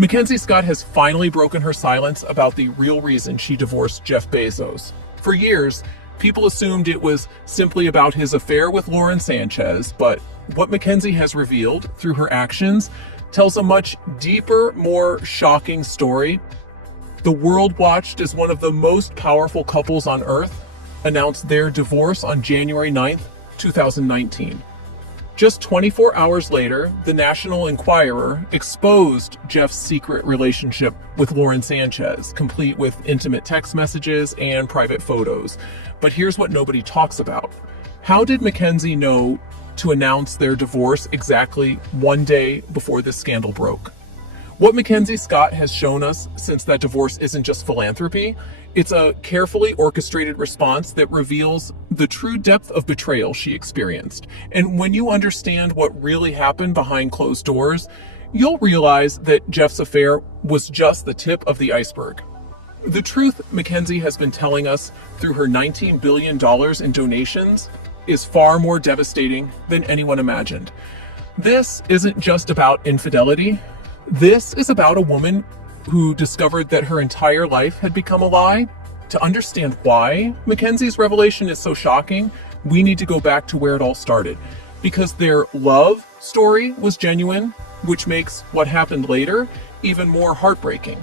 McKenzie Scott has finally broken her silence about the real reason she divorced Jeff Bezos. For years, people assumed it was simply about his affair with Lauren Sanchez, but what McKenzie has revealed through her actions tells a much deeper, more shocking story. The world watched as one of the most powerful couples on earth announced their divorce on January 9th, 2019. Just 24 hours later, the National Enquirer exposed Jeff's secret relationship with Lauren Sanchez, complete with intimate text messages and private photos. But here's what nobody talks about. How did McKenzie know to announce their divorce exactly one day before this scandal broke? What McKenzie Scott has shown us since that divorce isn't just philanthropy. It's a carefully orchestrated response that reveals the true depth of betrayal she experienced. And when you understand what really happened behind closed doors, you'll realize that Jeff's affair was just the tip of the iceberg. The truth McKenzie has been telling us through her $19 billion in donations is far more devastating than anyone imagined. This isn't just about infidelity. This is about a woman who discovered that her entire life had become a lie. To understand why McKenzie's revelation is so shocking, we need to go back to where it all started. Because their love story was genuine, which makes what happened later even more heartbreaking.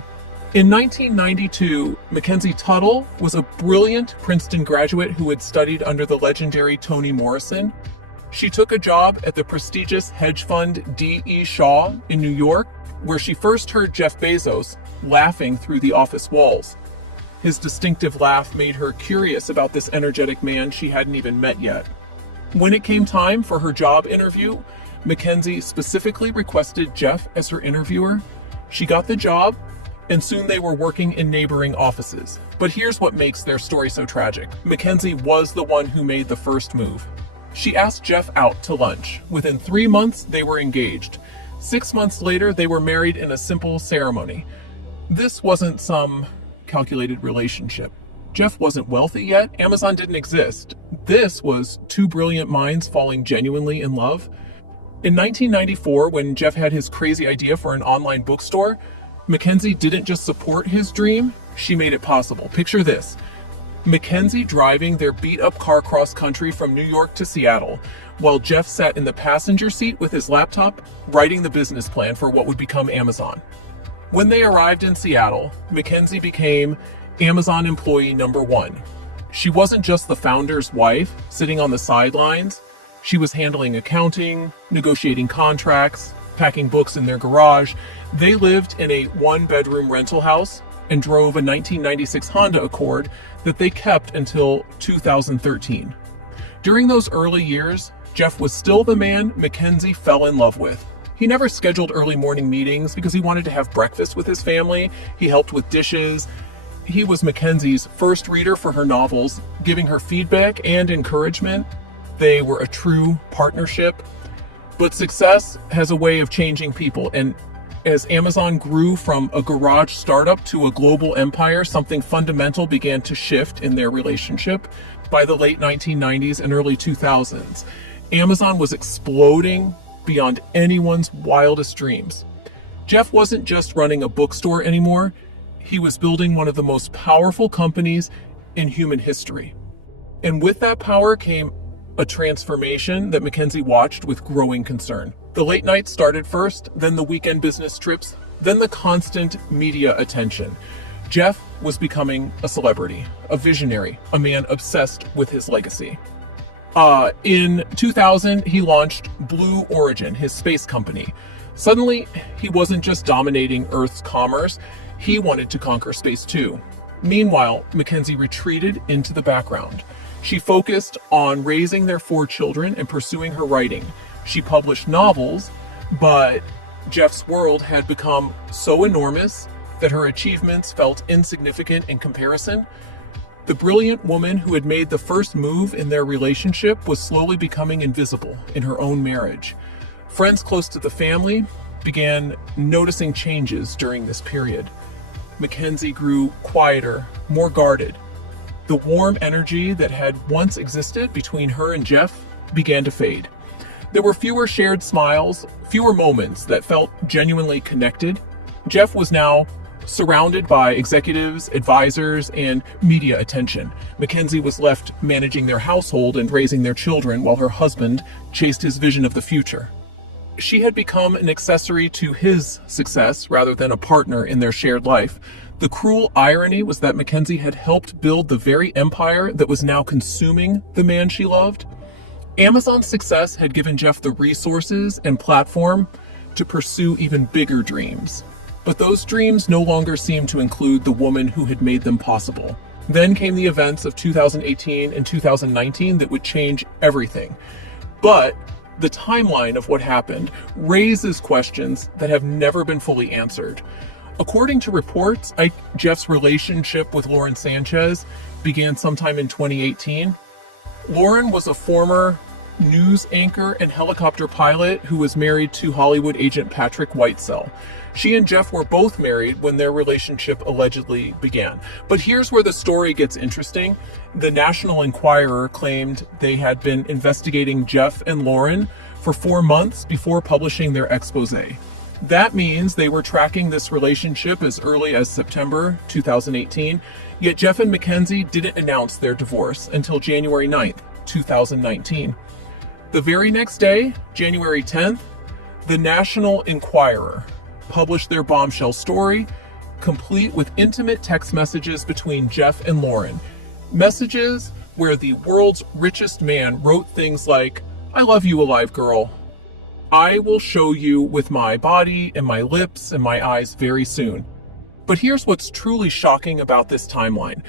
In 1992, Mackenzie Tuttle was a brilliant Princeton graduate who had studied under the legendary Toni Morrison. She took a job at the prestigious hedge fund D.E. Shaw in New York, where she first heard Jeff Bezos laughing through the office walls. His distinctive laugh made her curious about this energetic man she hadn't even met yet. When it came time for her job interview, Mackenzie specifically requested Jeff as her interviewer. She got the job, and soon they were working in neighboring offices. But here's what makes their story so tragic. Mackenzie was the one who made the first move. She asked Jeff out to lunch. Within 3 months, they were engaged. 6 months later, they were married in a simple ceremony. This wasn't some calculated relationship. Jeff wasn't wealthy yet. Amazon didn't exist. This was two brilliant minds falling genuinely in love. In 1994, when Jeff had his crazy idea for an online bookstore, Mackenzie didn't just support his dream, she made it possible. Picture this. Mackenzie driving their beat-up car cross-country from New York to Seattle, while Jeff sat in the passenger seat with his laptop, writing the business plan for what would become Amazon. When they arrived in Seattle, Mackenzie became Amazon employee number 1. She wasn't just the founder's wife, sitting on the sidelines. She was handling accounting, negotiating contracts, packing books in their garage. They lived in a 1-bedroom rental house and drove a 1996 Honda Accord that they kept until 2013. During those early years, Jeff was still the man Mackenzie fell in love with. He never scheduled early morning meetings because he wanted to have breakfast with his family. He helped with dishes. He was Mackenzie's first reader for her novels, giving her feedback and encouragement. They were a true partnership. But success has a way of changing people, and as Amazon grew from a garage startup to a global empire, something fundamental began to shift in their relationship. By the late 1990s and early 2000s, Amazon was exploding beyond anyone's wildest dreams. Jeff wasn't just running a bookstore anymore. He was building one of the most powerful companies in human history. And with that power came a transformation that Mackenzie watched with growing concern. The late nights started first, then the weekend business trips, then the constant media attention. Jeff was becoming a celebrity, a visionary, a man obsessed with his legacy. In 2000, he launched Blue Origin, his space company. Suddenly, he wasn't just dominating Earth's commerce, he wanted to conquer space too. Meanwhile, Mackenzie retreated into the background. She focused on raising their 4 children and pursuing her writing. She published novels, but Jeff's world had become so enormous that her achievements felt insignificant in comparison. The brilliant woman who had made the first move in their relationship was slowly becoming invisible in her own marriage. Friends close to the family began noticing changes during this period. Mackenzie grew quieter, more guarded. The warm energy that had once existed between her and Jeff began to fade. There were fewer shared smiles, fewer moments that felt genuinely connected. Jeff was now surrounded by executives, advisors, and media attention. McKenzie was left managing their household and raising their children while her husband chased his vision of the future. She had become an accessory to his success rather than a partner in their shared life. The cruel irony was that McKenzie had helped build the very empire that was now consuming the man she loved. Amazon's success had given Jeff the resources and platform to pursue even bigger dreams. But those dreams no longer seemed to include the woman who had made them possible. Then came the events of 2018 and 2019 that would change everything. But the timeline of what happened raises questions that have never been fully answered. According to reports, Jeff's relationship with Lauren Sanchez began sometime in 2018. Lauren was a former news anchor and helicopter pilot who was married to Hollywood agent Patrick Whitesell. She and Jeff were both married when their relationship allegedly began. But here's where the story gets interesting. The National Enquirer claimed they had been investigating Jeff and Lauren for 4 months before publishing their expose. That means they were tracking this relationship as early as September 2018, yet Jeff and McKenzie didn't announce their divorce until January 9th, 2019. The very next day, January 10th, the National Enquirer published their bombshell story, complete with intimate text messages between Jeff and Lauren. Messages where the world's richest man wrote things like, "I love you, alive girl. I will show you with my body and my lips and my eyes very soon." But here's what's truly shocking about this timeline.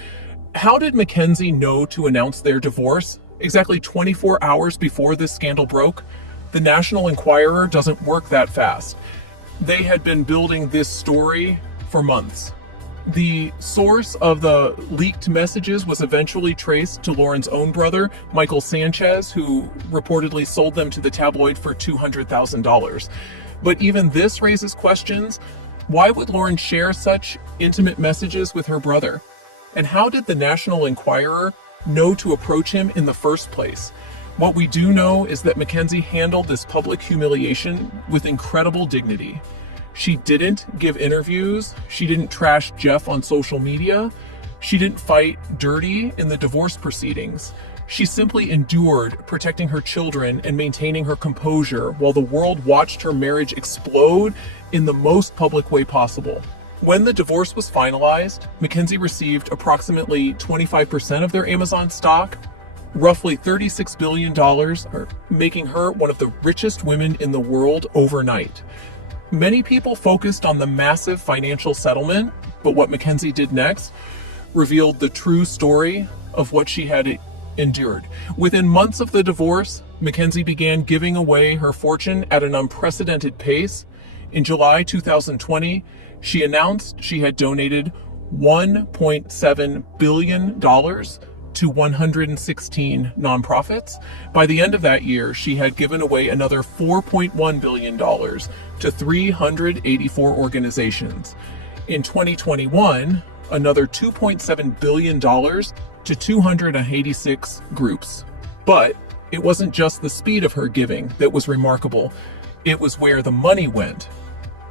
How did McKenzie know to announce their divorce exactly 24 hours before this scandal broke? The National Enquirer doesn't work that fast. They had been building this story for months. The source of the leaked messages was eventually traced to Lauren's own brother, Michael Sanchez, who reportedly sold them to the tabloid for $200,000. But even this raises questions. Why would Lauren share such intimate messages with her brother? And how did the National Enquirer know to approach him in the first place? What we do know is that McKenzie handled this public humiliation with incredible dignity. She didn't give interviews. She didn't trash Jeff on social media. She didn't fight dirty in the divorce proceedings. She simply endured, protecting her children and maintaining her composure while the world watched her marriage explode in the most public way possible. When the divorce was finalized, McKenzie received approximately 25% of their Amazon stock, roughly $36 billion, making her one of the richest women in the world overnight. Many people focused on the massive financial settlement, but what McKenzie did next revealed the true story of what she had endured. Within months of the divorce, McKenzie began giving away her fortune at an unprecedented pace. In July 2020, she announced she had donated $1.7 billion to 116 nonprofits. By the end of that year, she had given away another $4.1 billion to 384 organizations. In 2021, another $2.7 billion to 286 groups. But it wasn't just the speed of her giving that was remarkable. It was where the money went.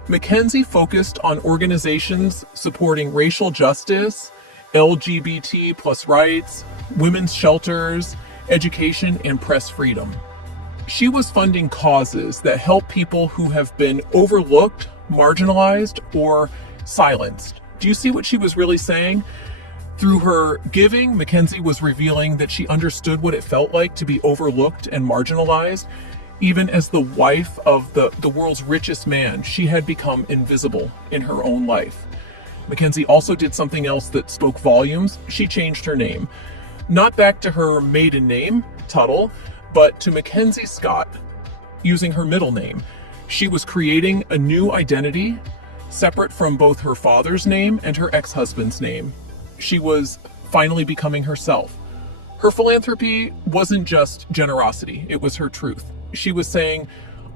McKenzie focused on organizations supporting racial justice, LGBT plus rights, women's shelters, education, and press freedom. She was funding causes that help people who have been overlooked, marginalized, or silenced. Do you see what she was really saying? Through her giving, McKenzie was revealing that she understood what it felt like to be overlooked and marginalized. Even as the wife of the world's richest man, she had become invisible in her own life. McKenzie also did something else that spoke volumes. She changed her name. Not back to her maiden name, Tuttle, but to McKenzie Scott, using her middle name. She was creating a new identity, separate from both her father's name and her ex-husband's name. She was finally becoming herself. Her philanthropy wasn't just generosity, it was her truth. She was saying,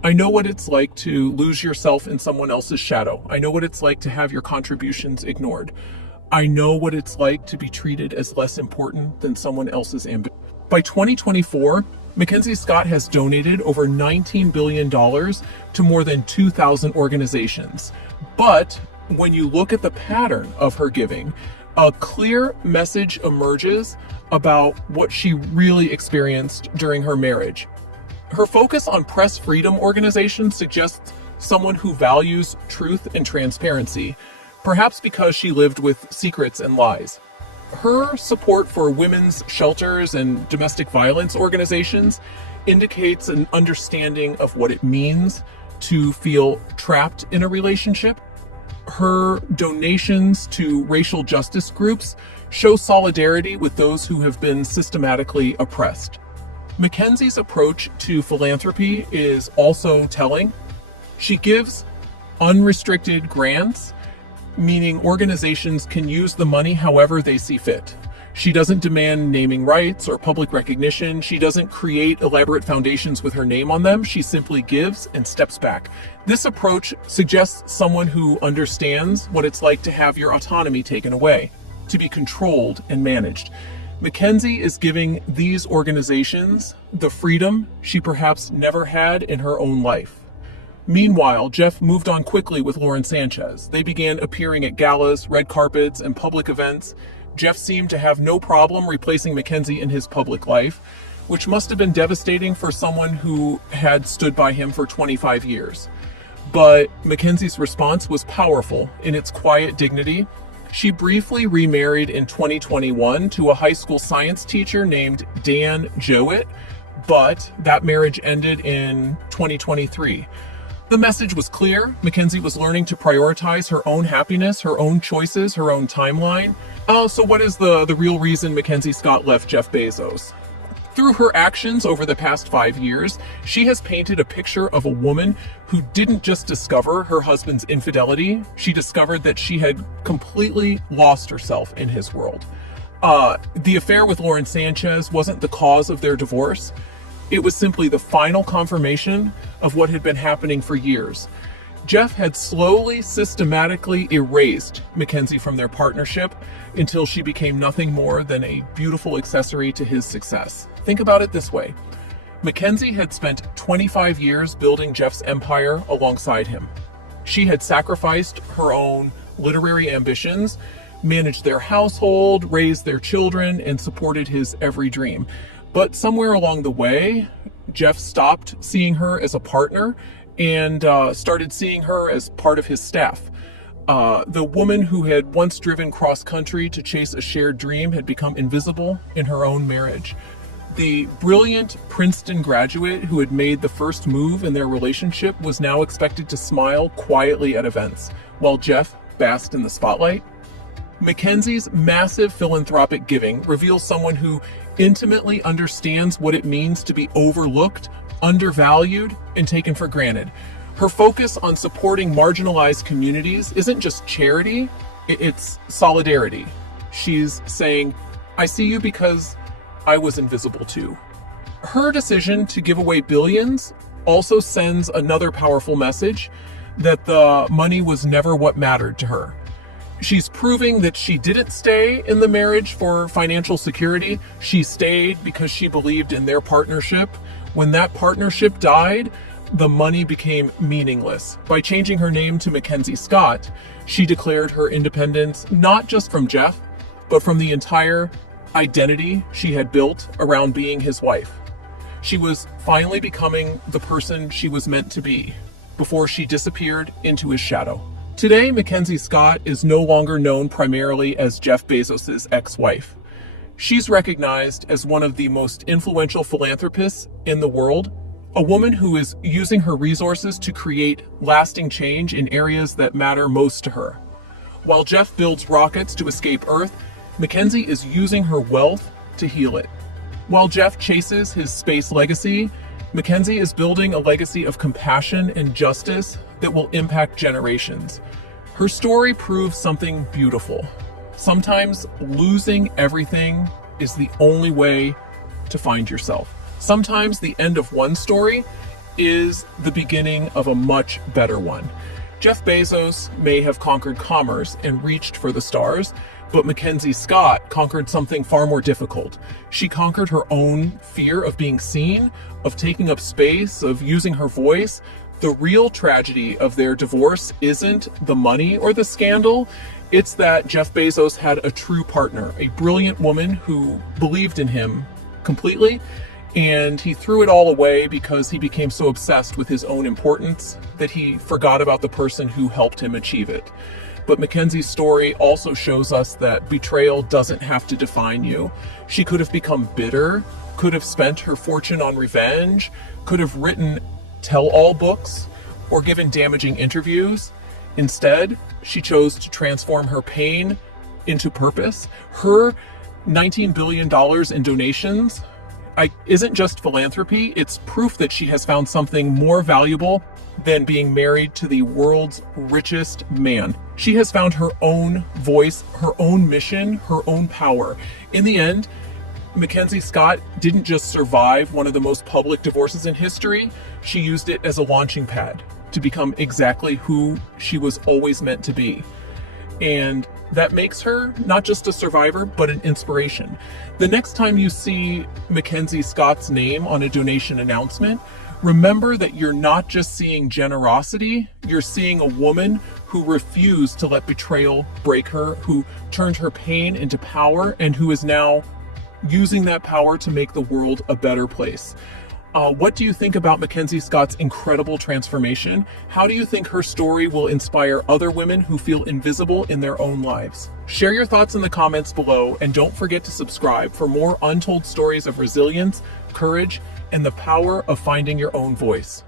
I know what it's like to lose yourself in someone else's shadow. I know what it's like to have your contributions ignored. I know what it's like to be treated as less important than someone else's ambition. By 2024, McKenzie Scott has donated over $19 billion to more than 2,000 organizations. But When you look at the pattern of her giving, a clear message emerges about what she really experienced during her marriage. Her focus on press freedom organizations suggests someone who values truth and transparency, perhaps because she lived with secrets and lies. Her support for women's shelters and domestic violence organizations indicates an understanding of what it means to feel trapped in a relationship. Her donations to racial justice groups show solidarity with those who have been systematically oppressed. McKenzie's approach to philanthropy is also telling. She gives unrestricted grants, meaning organizations can use the money however they see fit. She doesn't demand naming rights or public recognition. She doesn't create elaborate foundations with her name on them. She simply gives and steps back. This approach suggests someone who understands what it's like to have your autonomy taken away, to be controlled and managed. McKenzie is giving these organizations the freedom she perhaps never had in her own life. Meanwhile, Jeff moved on quickly with Lauren Sanchez. They began appearing at galas, red carpets, and public events. Jeff seemed to have no problem replacing McKenzie in his public life, which must have been devastating for someone who had stood by him for 25 years. But McKenzie's response was powerful in its quiet dignity. She briefly remarried in 2021 to a high school science teacher named Dan Jowett, but that marriage ended in 2023. The message was clear. McKenzie was learning to prioritize her own happiness, her own choices, her own timeline. So what is the real reason McKenzie Scott left Jeff Bezos? Through her actions over the past 5 years, she has painted a picture of a woman who didn't just discover her husband's infidelity, she discovered that she had completely lost herself in his world. The affair with Lauren Sanchez wasn't the cause of their divorce. It was simply the final confirmation of what had been happening for years. Jeff had slowly, systematically erased McKenzie from their partnership until she became nothing more than a beautiful accessory to his success. Think about it this way. McKenzie had spent 25 years building Jeff's empire alongside him. She had sacrificed her own literary ambitions, managed their household, raised their children, and supported his every dream. But somewhere along the way, Jeff stopped seeing her as a partner and started seeing her as part of his staff. The woman who had once driven cross-country to chase a shared dream had become invisible in her own marriage. The brilliant Princeton graduate who had made the first move in their relationship was now expected to smile quietly at events, while Jeff basked in the spotlight. McKenzie's massive philanthropic giving reveals someone who intimately understands what it means to be overlooked, undervalued, and taken for granted. Her focus on supporting marginalized communities isn't just charity, it's solidarity. She's saying, I see you because I was invisible too. Her decision to give away billions also sends another powerful message that the money was never what mattered to her. She's proving that she didn't stay in the marriage for financial security. She stayed because she believed in their partnership. When that partnership died, the money became meaningless. By changing her name to McKenzie Scott, she declared her independence not just from Jeff, but from the entire identity she had built around being his wife. She was finally becoming the person she was meant to be before she disappeared into his shadow. Today, McKenzie Scott is no longer known primarily as Jeff Bezos' ex-wife. She's recognized as one of the most influential philanthropists in the world, a woman who is using her resources to create lasting change in areas that matter most to her. While Jeff builds rockets to escape Earth, McKenzie is using her wealth to heal it. While Jeff chases his space legacy, McKenzie is building a legacy of compassion and justice that will impact generations. Her story proves something beautiful. Sometimes losing everything is the only way to find yourself. Sometimes the end of one story is the beginning of a much better one. Jeff Bezos may have conquered commerce and reached for the stars, but McKenzie Scott conquered something far more difficult. She conquered her own fear of being seen, of taking up space, of using her voice. The real tragedy of their divorce isn't the money or the scandal. It's that Jeff Bezos had a true partner, a brilliant woman who believed in him completely, and he threw it all away because he became so obsessed with his own importance that he forgot about the person who helped him achieve it. But McKenzie's story also shows us that betrayal doesn't have to define you. She could have become bitter, could have spent her fortune on revenge, could have written tell-all books, or given damaging interviews. Instead, she chose to transform her pain into purpose. Her $19 billion in donations isn't just philanthropy, it's proof that she has found something more valuable than being married to the world's richest man. She has found her own voice, her own mission, her own power. In the end, McKenzie Scott didn't just survive one of the most public divorces in history, she used it as a launching pad to become exactly who she was always meant to be. And that makes her not just a survivor, but an inspiration. The next time you see McKenzie Scott's name on a donation announcement, remember that you're not just seeing generosity, you're seeing a woman who refused to let betrayal break her, who turned her pain into power, and who is now using that power to make the world a better place. What do you think about McKenzie Scott's incredible transformation? How do you think her story will inspire other women who feel invisible in their own lives? Share your thoughts in the comments below, and don't forget to subscribe for more untold stories of resilience, courage, and the power of finding your own voice.